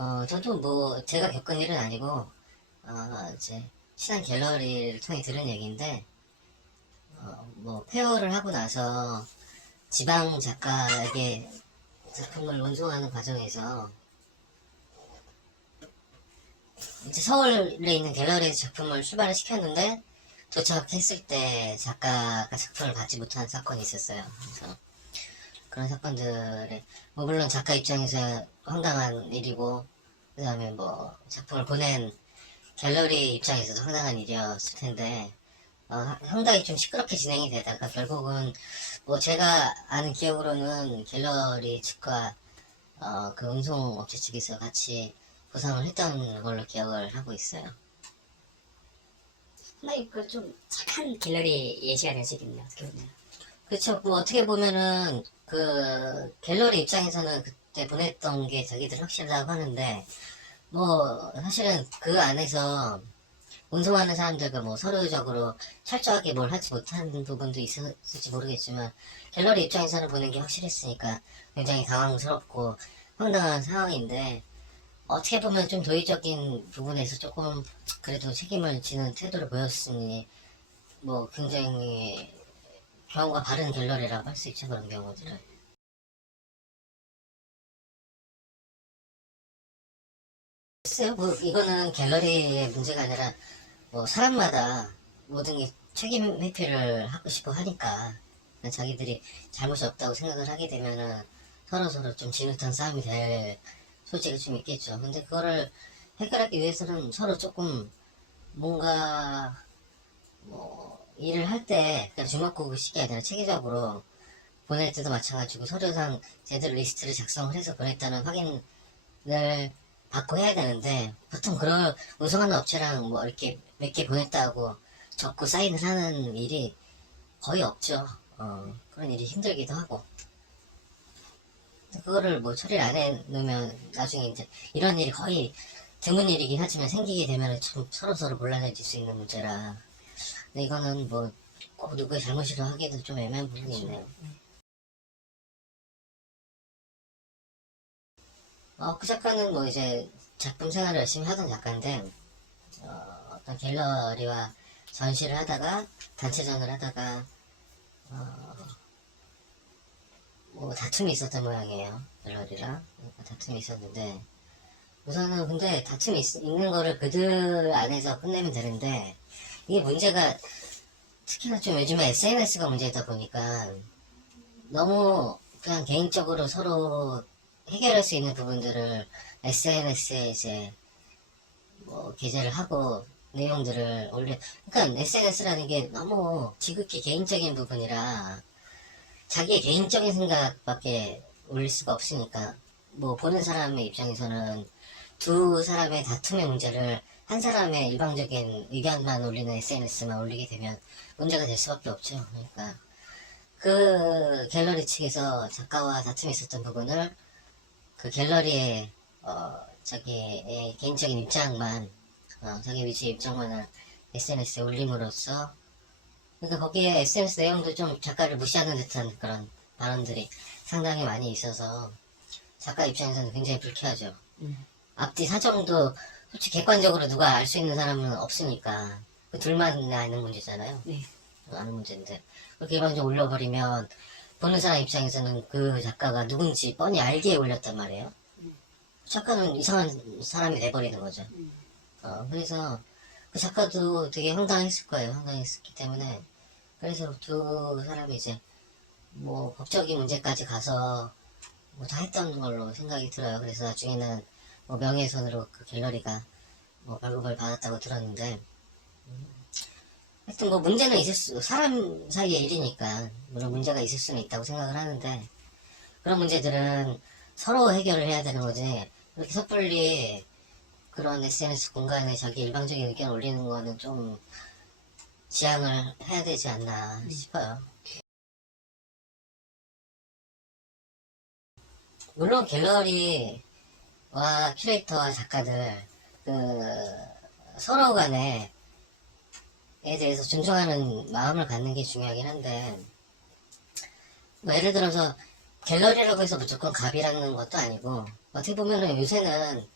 어, 저도 뭐 제가 겪은 일은 아니고 어, 이제 친한 갤러리를 통해 들은 얘기인데 어, 뭐 페어를 하고 나서 지방 작가에게 작품을 운송하는 과정에서 이제 서울에 있는 갤러리에서 작품을 출발을 시켰는데 도착했을 때 작가가 작품을 받지 못한 사건이 있었어요. 그래서 그런 사건들에 뭐 물론 작가 입장에서 황당한 일이고 그 다음에 뭐 작품을 보낸 갤러리 입장에서도 황당한 일이었을 텐데 어, 상당히 좀 시끄럽게 진행이 되다가 결국은 뭐 제가 아는 기억으로는 갤러리 측과 어, 그 운송업체 측에서 같이 보상을 했던 걸로 기억을 하고 있어요. 상당히 그좀 착한 갤러리 예시가 될 수 있겠네요. 어떻게 보면. 그렇죠. 뭐 어떻게 보면은 그 갤러리 입장에서는 그 때 보냈던 게 자기들 확실하다고 하는데 뭐 사실은 그 안에서 운송하는 사람들과 뭐 서류적으로 철저하게 뭘 하지 못한 부분도 있었을지 모르겠지만 갤러리 입장에서는 보낸 게 확실했으니까 굉장히 당황스럽고 황당한 상황인데 어떻게 보면 좀 도의적인 부분에서 조금 그래도 책임을 지는 태도를 보였으니 뭐 굉장히 경우가 바른 갤러리라고 할 수 있죠 그런 경우들은 글쎄요? 뭐 이거는 갤러리의 문제가 아니라 뭐 사람마다 모든 게 책임 회피를 하고 싶어 하니까 자기들이 잘못이 없다고 생각을 하게 되면은 서로 서로 좀 진흙탕 싸움이 될 소지가 좀 있겠죠. 근데 그거를 해결하기 위해서는 서로 조금 뭔가 뭐 일을 할때 그냥 주먹구구식이 아니라 체계적으로 보낼 때도 마찬가지고 서류상 제대로 리스트를 작성을 해서 보냈다는 확인을 받고 해야 되는데 보통 그런 운송하는 업체랑 뭐 이렇게 몇 개 보냈다고 적고 사인을 하는 일이 거의 없죠. 어, 그런 일이 힘들기도 하고. 그거를 뭐 처리를 안 해놓으면 나중에 이제 이런 일이 거의 드문 일이긴 하지만 생기게 되면 참 서로서로 곤란해질 수 있는 문제라. 근데 이거는 뭐 꼭 누구의 잘못이라 하기도 좀 애매한 부분이 있네요. 어, 그 작가는 뭐 이제 작품 생활을 열심히 하던 작가인데, 어, 어떤 갤러리와 전시를 하다가, 단체전을 하다가, 어, 뭐 다툼이 있었던 모양이에요. 갤러리랑. 그러니까 다툼이 있었는데, 우선은 근데 다툼이 있, 있는 거를 그들 안에서 끝내면 되는데, 이게 문제가, 특히나 좀 요즘에 SNS가 문제다 보니까, 너무 그냥 개인적으로 서로 해결할 수 있는 부분들을 SNS에 이제 뭐 게재를 하고 내용들을 올려 그러니까 SNS라는 게 너무 지극히 개인적인 부분이라 자기의 개인적인 생각밖에 올릴 수가 없으니까 뭐 보는 사람의 입장에서는 두 사람의 다툼의 문제를 한 사람의 일방적인 의견만 올리는 SNS만 올리게 되면 문제가 될 수밖에 없죠. 그러니까 그 갤러리 측에서 작가와 다툼이 있었던 부분을 그 갤러리의 어 자기의 개인적인 입장만 어 자기 위치 입장만을 SNS에 올림으로써 그러니까 거기에 SNS 내용도 좀 작가를 무시하는 듯한 그런 발언들이 상당히 많이 있어서 작가 입장에서는 굉장히 불쾌하죠. 음. 앞뒤 사정도 솔직히 객관적으로 누가 알 수 있는 사람은 없으니까 그 둘만 아는 문제잖아요. 네. 아는 문제인데 그렇게 일방적으로 올려버리면 보는 사람 입장에서는 그 작가가 누군지 뻔히 알게 올렸단 말이에요. 작가는 이상한 사람이 돼버리는 거죠. 음. 어, 그래서 그 작가도 되게 황당했을 거예요. 황당했기 때문에 그래서 두 사람이 이제 뭐 법적인 문제까지 가서 뭐 다 했던 걸로 생각이 들어요. 그래서 나중에는 뭐 명예훼손으로 그 갤러리가 뭐 벌금을 받았다고 들었는데 음, 하여튼 뭐 문제는 있을 수 사람 사이의 일이니까 물론 문제가 있을 수는 있다고 생각을 하는데 그런 문제들은 서로 해결을 해야 되는 거지 그렇게 섣불리 그런 SNS 공간에 자기 일방적인 의견 올리는 거는 좀 지양을 해야 되지 않나 싶어요. 물론 갤러리와 큐레이터와 작가들 그 서로 간에 에 대해서 존중하는 마음을 갖는 게 중요하긴 한데 뭐 예를 들어서 갤러리라고 해서 무조건 갑이라는 것도 아니고 어떻게 보면은 요새는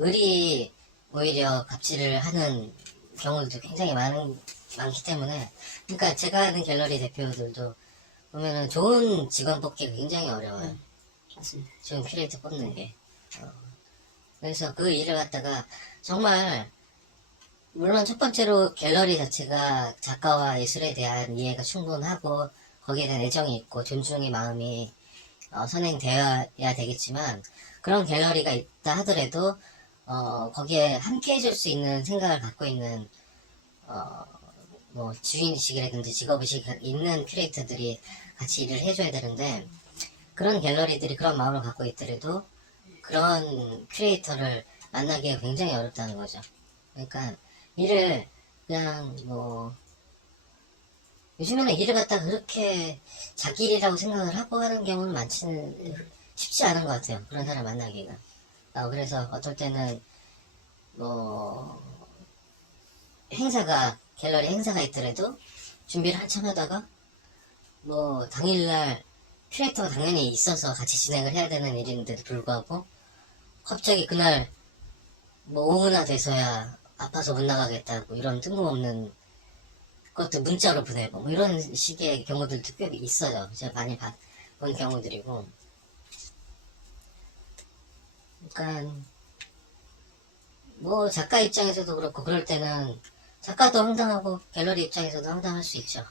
을이 오히려 갑질을 하는 경우도 굉장히 많은, 많기 때문에 그러니까 제가 아는 갤러리 대표들도 보면은 좋은 직원 뽑기가 굉장히 어려워요. 맞습니다. 지금 큐레이터 뽑는 게. 어. 그래서 그 일을 갖다가 정말 물론 첫 번째로 갤러리 자체가 작가와 예술에 대한 이해가 충분하고 거기에 대한 애정이 있고 존중의 마음이 어, 선행되어야 되겠지만 그런 갤러리가 있다 하더라도 어, 거기에 함께 해줄 수 있는 생각을 갖고 있는 어, 뭐 주인의식이라든지 직업의식 있는 큐레이터들이 같이 일을 해줘야 되는데 그런 갤러리들이 그런 마음을 갖고 있더라도 그런 큐레이터를 만나기가 굉장히 어렵다는 거죠. 그러니까 일을 그냥 뭐 요즘에는 일을 갖다 그렇게 자기 일이라고 생각을 하고 하는 경우는 많지는 쉽지 않은 것 같아요. 그런 사람 만나기가. 어, 그래서 어떨 때는 뭐 행사가 갤러리 행사가 있더라도 준비를 한참 하다가 뭐 당일날 큐레이터가 당연히 있어서 같이 진행을 해야 되는 일인데도 불구하고 갑자기 그날 뭐 오후나 돼서야 아파서 못 나가겠다고 이런 뜬금없는 것도 문자로 보내고 뭐 이런 식의 경우들도 꽤 있어요. 제가 많이 봐- 본 경우들이고 그러니까 뭐 작가 입장에서도 그렇고 그럴 때는 작가도 황당하고 갤러리 입장에서도 황당할 수 있죠.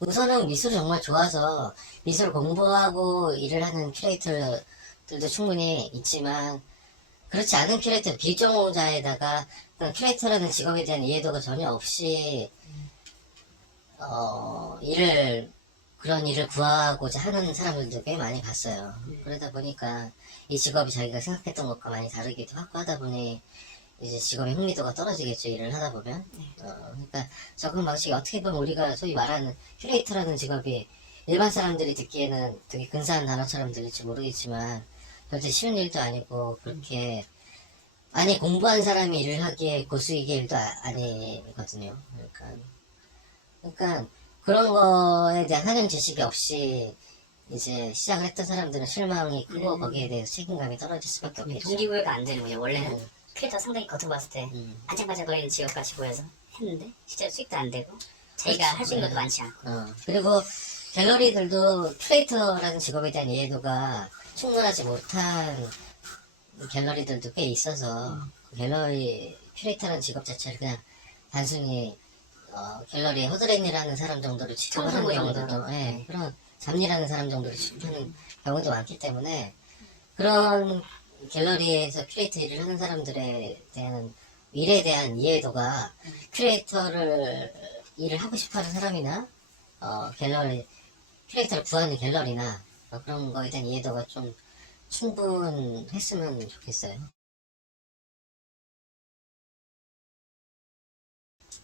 우선은 미술이 정말 좋아서 미술 공부하고 일을 하는 큐레이터들도 충분히 있지만 그렇지 않은 큐레이터 비전공자에다가 큐레이터라는 직업에 대한 이해도가 전혀 없이 어, 일을 그런 일을 구하고자 하는 사람들도 꽤 많이 봤어요. 그러다 보니까 이 직업이 자기가 생각했던 것과 많이 다르기도 하고 하다 보니 이제 직업의 흥미도가 떨어지겠죠 일을 하다 보면. 어, 그러니까 접근 방식이 어떻게 보면 우리가 소위 말하는 큐레이터라는 직업이 일반 사람들이 듣기에는 되게 근사한 단어처럼 들릴지 모르겠지만 절대 쉬운 일도 아니고 그렇게 많이 공부한 사람이 일을 하기에 고수익의 일도 아, 아니거든요. 그러니까 그러니까 그런 거에 대한 한영 지식이 없이 이제 시작을 했던 사람들은 실망이 크고 거기에 대해서 책임감이 떨어질 수밖에 없겠죠. 동기부여가 안 되는 거죠. 원래는. 큐 레이터 상당히 겉으로 봤을 때 음. 안짝반짝거리는 직업같이 보여서 했는데 실제로 수익도 안 되고 자기가 할 수 있는 것도 많지 않고. 어, 그리고 갤러리들도 큐레이터라는 직업에 대한 이해도가 충분하지 못한 갤러리들도 꽤 있어서 그 갤러리 큐레이터라는 직업 자체를 그냥 단순히 어, 갤러리에 허드렛이라는 사람 정도로 취급하는 경우도. 예, 그런 잡일하는 사람 정도로 취급하는 경우도 많기 때문에 그런 갤러리에서 큐레이터 일을 하는 사람들에 대한 일에 대한 이해도가 큐레이터를 일을 하고 싶어하는 사람이나 어, 갤러리 큐레이터를 구하는 갤러리나 어, 그런 거에 대한 이해도가 좀 충분했으면 좋겠어요.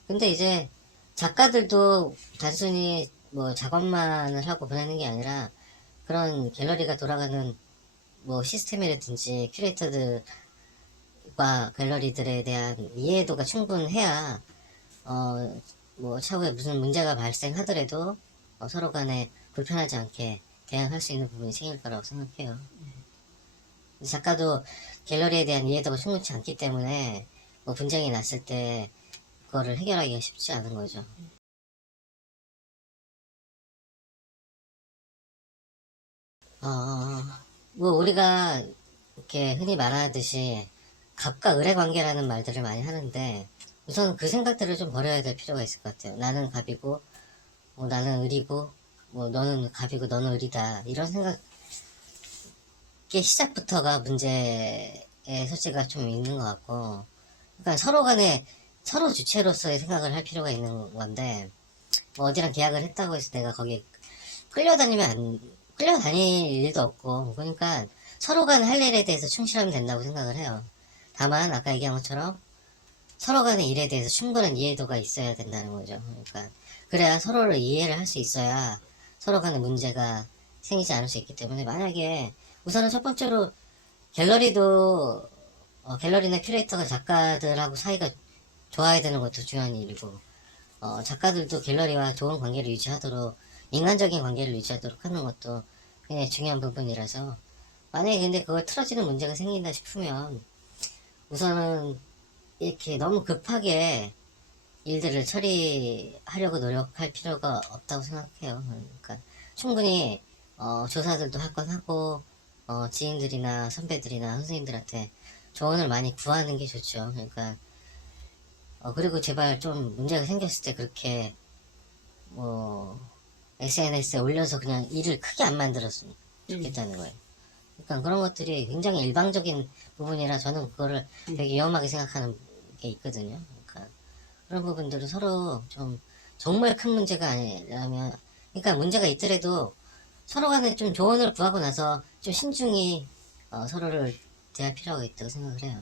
근데 이제 작가들도 단순히 뭐 작업만을 하고 보내는 게 아니라 그런 갤러리가 돌아가는 뭐 시스템이라든지 큐레이터들과 갤러리들에 대한 이해도가 충분해야 어 뭐 차후에 무슨 문제가 발생하더라도 어, 서로 간에 불편하지 않게 대응할 수 있는 부분이 생길 거라고 생각해요. 작가도 갤러리에 대한 이해도가 충분치 않기 때문에 뭐 분쟁이 났을 때 그거를 해결하기가 쉽지 않은 거죠. 어, 뭐 우리가 이렇게 흔히 말하듯이 갑과 을의 관계라는 말들을 많이 하는데 우선 그 생각들을 좀 버려야 될 필요가 있을 것 같아요. 나는 갑이고 뭐 나는 을이고 뭐 너는 갑이고 너는 을이다 이런 생각의 시작부터가 문제의 소지가 좀 있는 것 같고 그러니까 서로 간에 서로 주체로서의 생각을 할 필요가 있는 건데 뭐 어디랑 계약을 했다고 해서 내가 거기 끌려다니면 안 끌려다닐 일도 없고 그러니까 서로 간 할 일에 대해서 충실하면 된다고 생각을 해요. 다만 아까 얘기한 것처럼 서로 간의 일에 대해서 충분한 이해도가 있어야 된다는 거죠. 그러니까 그래야 서로를 이해를 할 수 있어야 서로 간의 문제가 생기지 않을 수 있기 때문에 만약에 우선은 첫 번째로 갤러리도 어, 갤러리나 큐레이터가 작가들하고 사이가 좋아야 되는 것도 중요한 일이고 어, 작가들도 갤러리와 좋은 관계를 유지하도록 인간적인 관계를 유지하도록 하는 것도 굉장히 중요한 부분이라서 만약에 근데 그걸 틀어지는 문제가 생긴다 싶으면 우선은 이렇게 너무 급하게 일들을 처리하려고 노력할 필요가 없다고 생각해요. 그러니까 충분히 어, 조사들도 할 건 하고 어, 지인들이나 선배들이나 선생님들한테 조언을 많이 구하는 게 좋죠. 그러니까 어, 그리고 제발 좀 문제가 생겼을 때 그렇게 뭐 SNS에 올려서 그냥 일을 크게 안 만들었으면 좋겠다는 거예요. 그러니까 그런 것들이 굉장히 일방적인 부분이라 저는 그거를 되게 위험하게 생각하는 게 있거든요. 그러니까 그런 부분들을 서로 좀 정말 큰 문제가 아니라면 그러니까 문제가 있더라도 서로 간에 좀 조언을 구하고 나서 좀 신중히 어, 서로를 대할 필요가 있다고 생각을 해요.